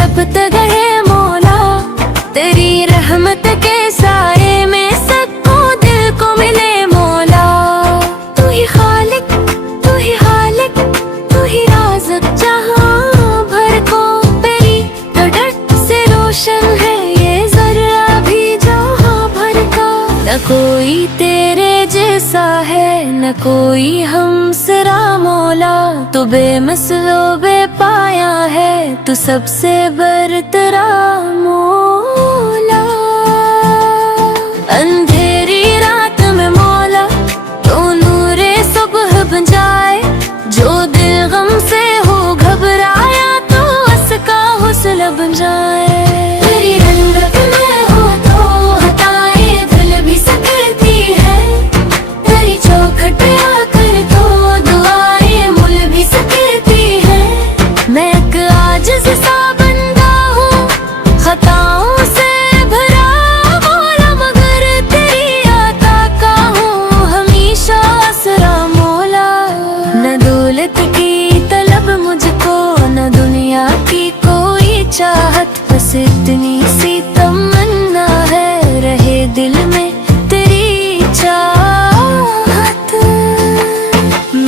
जपत गए मौला, तेरी रहमत के साए में सबको दिल को मिले मौला। तू ही खालिक, तू ही खालिक, तू ही राज़िक़ जहां भर को। तेरी डर से रोशन है ये ज़र्रा भी जहां भर का। न कोई तेरे जैसा है, न कोई हमसरा मौला। तू बेमिसलो बेपाया है, तू सबसे बरतरा मौला। अंधेरी रात में मौला तो नूरे सुबह बन जाए। जो दिल गम से हो घबराया तो असका हौसला बन जाए। तेरी रंगत में हो तो हताएं धुल भी सकती है। तेरी चौखट आकर तो दुआएं मुल भी सकती है। मैं एक आजिज़ सा बंदा हूँ, खताओं से भरा मौला, मगर तेरी आता का हूँ हमेशा आसरा मौला। न दौलत की तलब मुझको, न दुनिया की कोई चाहत, बस इतनी सी तमन्ना है रहे दिल में तेरी चाहत।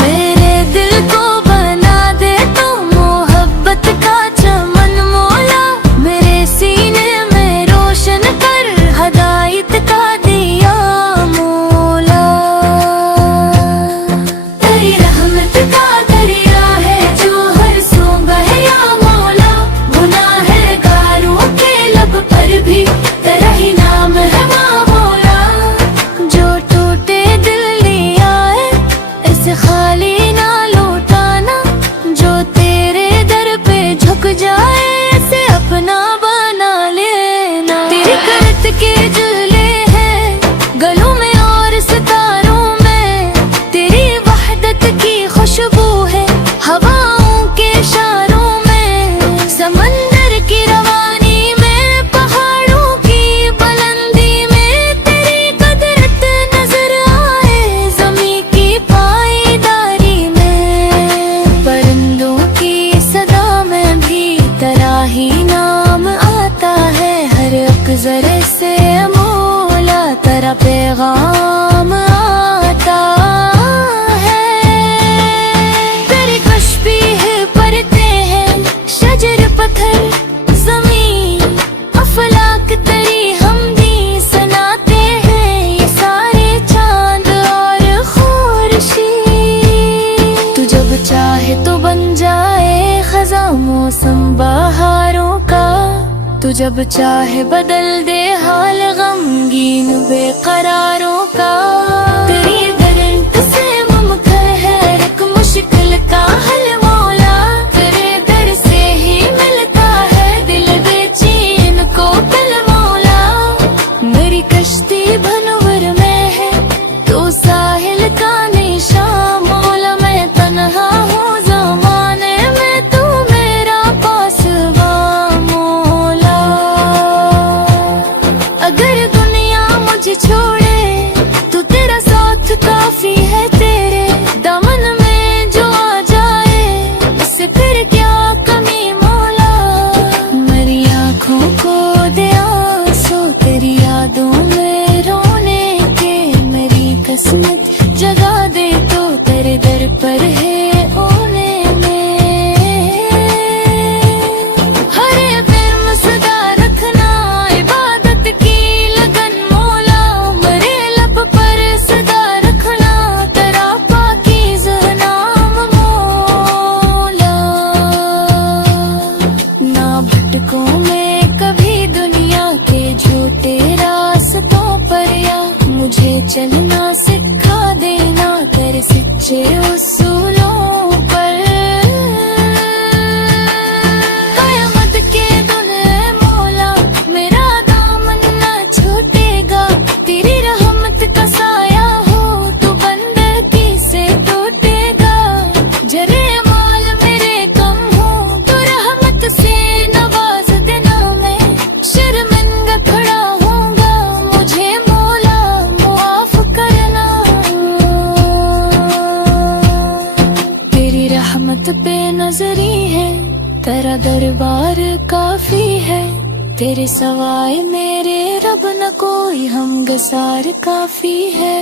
मेरे दिल को बना दे तो मोहब्बत का चमन मौला। मेरे सीने में रोशन कर हदायत का दिया मौला। तेरी रहमत का दरिया है जो हर सू बहे या मौला। गुनाहगारों के लब पर भी तेरा ही नाम है मौला। जो टूटे दिल लिया है ऐसे खाली ना लौटाना। जो तेरे दर पे झुक जाए ऐसे अपना बना लेना। तेरी करत के जुले हैं गलों में और सितारों में। तेरी वहदत की खुशबू है हवाओं के इशारों में। समंदर की रवानी में, पहाड़ों की बुलंदी में तेरी कुदरत नजर आए। ज़मीं की पाईदारी में, परिंदों की सदा में भी तेरा ही नाम आता है। हर एक ज़रे से मौला तेरा पैगाम आता है। तेरी कश्फी है परते हैं शजर पत्थर ज़मीन। अफलाक तेरी हमदी सुनाते हैं ये सारे चांद और खुर्शीद। तू जब चाहे तो बन जाए खज़ां मौसम बहारों का। तू जब चाहे बदल दे हाल गमगीन बेकरारों का। तेरी दरिंत से मुमकिन है एक मुश्किल का हल मौला। तेरे दर से ही मिलता है दिल बेचैन को कल मौला। मेरी कश्ती भनवर में है तो साहिल का निशान मौला। मैं तन्हा हूँ ज़माने में, तू मेरा पासवा मौला। अगर दुनिया मुझे छोड़े तो दरबार काफी है, तेरे सवाए मेरे रब न कोई, हम गसार काफी है।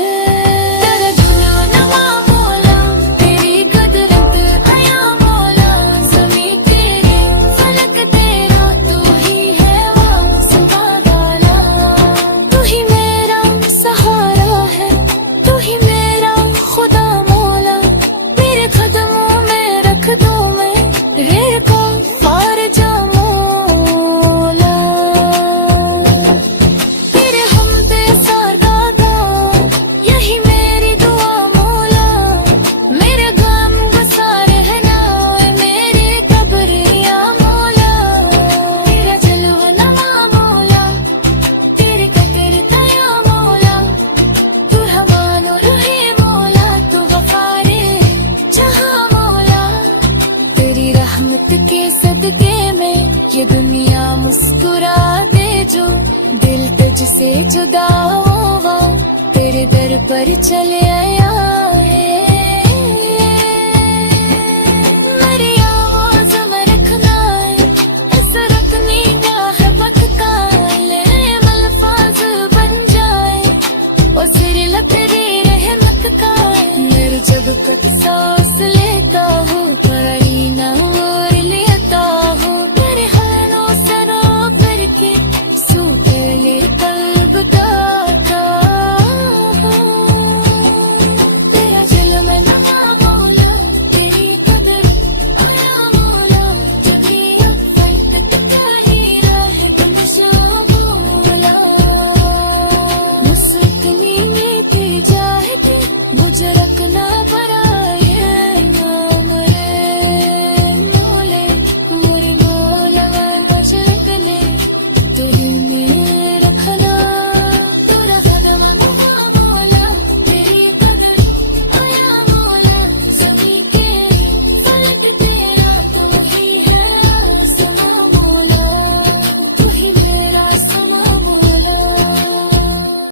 तेरा गुना नवा मौला, तेरी कुदरत अया मौला, ज़मीं तेरी फलक तेरा, तू ही है वास्ता डाला। तू ही मेरा सहारा है, तू ही मेरा खुदा मौला, मेरे कदमों में रख दो मैं तेरे को फारजा मौला। तेरे हमदे सरदादा, यही मेरी दुआ मौला, मेरे गम बसा रहना मेरे कब्रिया मौला। तेरा जलवा नमा मौला, तेरे कदर दया मौला, तू रहमान और रहीम मौला, तू गफारे जहां मौला। तेरी रहमत के सदके में ये दुनिया मुस्कुरा दे, जो दिल तुझसे जुदा हुआ तेरे दर पर चले आया